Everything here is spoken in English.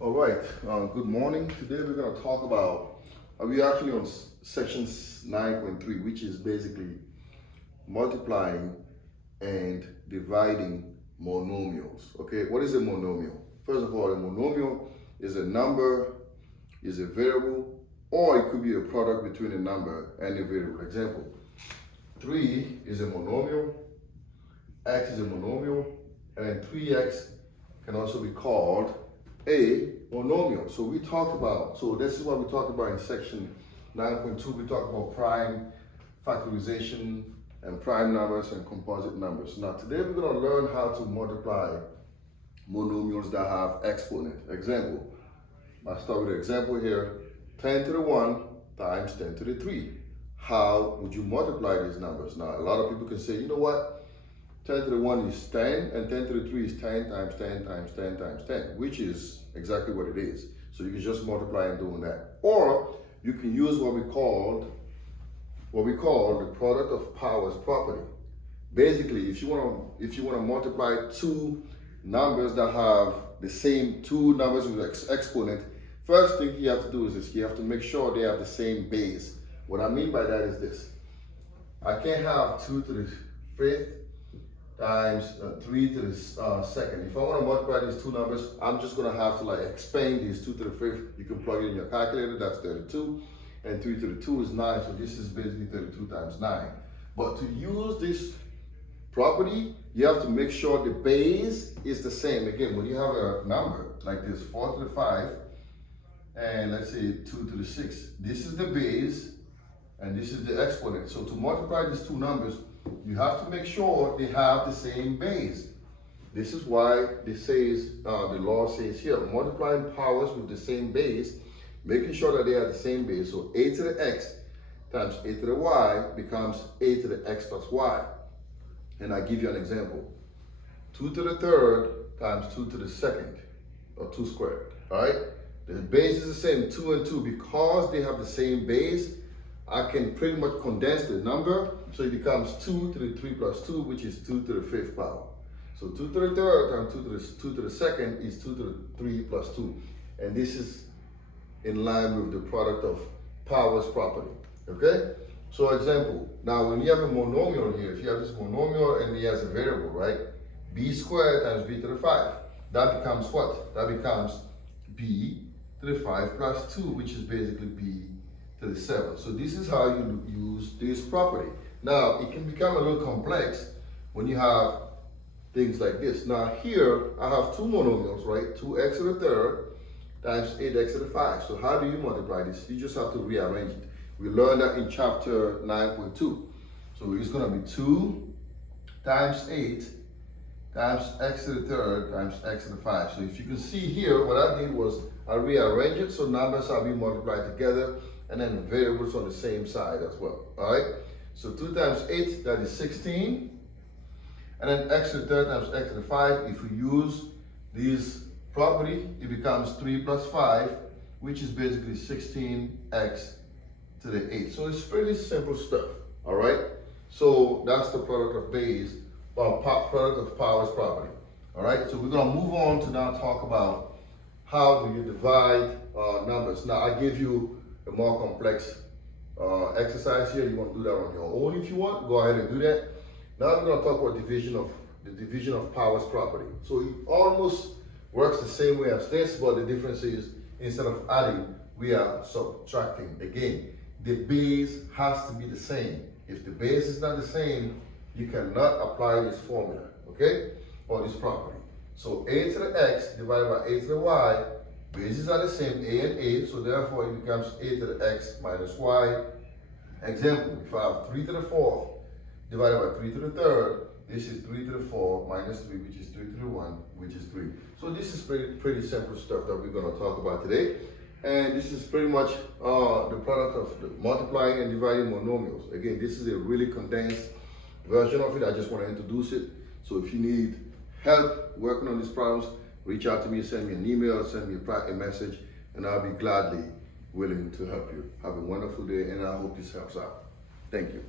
All right, good morning. Today we're going to talk about, we're actually on section 9.3, which is basically multiplying and dividing monomials. Okay, what is a monomial? First of all, a monomial is a number, is a variable, or it could be a product between a number and a variable. Example, 3 is a monomial, x is a monomial, and then 3x can also be called a monomial. So we talked about, so this is what we talked about in section 9.2. We talked about prime, factorization, and prime numbers and composite numbers. Now today we're going to learn how to multiply monomials that have exponent. Example, I'll start with an example here. 10 to the 1 times 10 to the 3. How would you multiply these numbers? Now a lot of people can say, you know what? 10 to the 1 is 10, and 10 to the 3 is 10 times 10 times 10 times 10, which is exactly what it is. So you can just multiply and doing that. Or you can use what we call the product of powers property. Basically, if you want to multiply two numbers that have the same, two numbers with exponent, first thing you have to do is this: you have to make sure they have the same base. What I mean by that is this: I can't have 2 to the 5th times 3 to the second. If I want to multiply these two numbers, I'm just going to have to like expand these 2 to the 5th. You can plug it in your calculator, that's 32. And 3 to the 2 is 9, so this is basically 32 times 9. But to use this property, you have to make sure the base is the same. Again, when you have a number like this, 4 to the 5, and let's say 2 to the 6, this is the base, and this is the exponent. So to multiply these two numbers, you have to make sure they have the same base. This is why this says, the law says here, multiplying powers with the same base, making sure that they have the same base. So a to the x times a to the y becomes a to the x plus y. And I give you an example. 2 to the 3rd times 2 to the 2nd, or 2 squared, all right? The base is the same, 2 and 2, because they have the same base. I can pretty much condense the number, so it becomes 2 to the 3 plus 2, which is 2 to the 5th power. So 2 to the 3rd times 2 to the 2nd is 2 to the 3 plus 2. And this is in line with the product of powers property, okay? So example, now when you have a monomial here, if you have this monomial and it has a variable, right? B squared times b to the 5. That becomes what? That becomes b to the 5 plus 2, which is basically b to the 7. So this is how you use this property. Now it can become a little complex when you have things like this. Now here I have two monomials, right? 2x to the 3rd times 8x to the 5. So how do you multiply this? You just have to rearrange it. We learned that in chapter 9.2. So it's going to be 2 times 8 times x to the 3rd times x to the 5. So if you can see here, what I did was I rearranged it so numbers are being multiplied together, and then the variables on the same side as well, all right? So 2 times 8, that is 16. And then x to the 3rd times x to the 5, if we use this property, it becomes 3 plus 5, which is basically 16x to the 8. So it's pretty simple stuff, all right? So that's the product of base, or product of powers property, all right? So we're gonna move on to now talk about how do you divide numbers. Now I give you a more complex exercise here. You want to do that on your own if you want, go ahead and do that. Now we're going to talk about the division of powers property. So it almost works the same way as this, but the difference is instead of adding, we are subtracting. Again, the base has to be the same. If the base is not the same, you cannot apply this formula, okay, or this property. So a to the x divided by a to the y, bases are the same, a and a, so therefore it becomes a to the x minus y. Example, if I have 3 to the 4th divided by 3 to the 3rd, this is 3 to the 4 minus 3, which is 3 to the 1, which is 3. So this is pretty simple stuff that we're going to talk about today. And this is pretty much the product of the multiplying and dividing monomials. Again, this is a really condensed version of it. I just want to introduce it. So if you need help working on these problems, reach out to me, send me an email, send me a message, and I'll be gladly willing to help you. Have a wonderful day, and I hope this helps out. Thank you.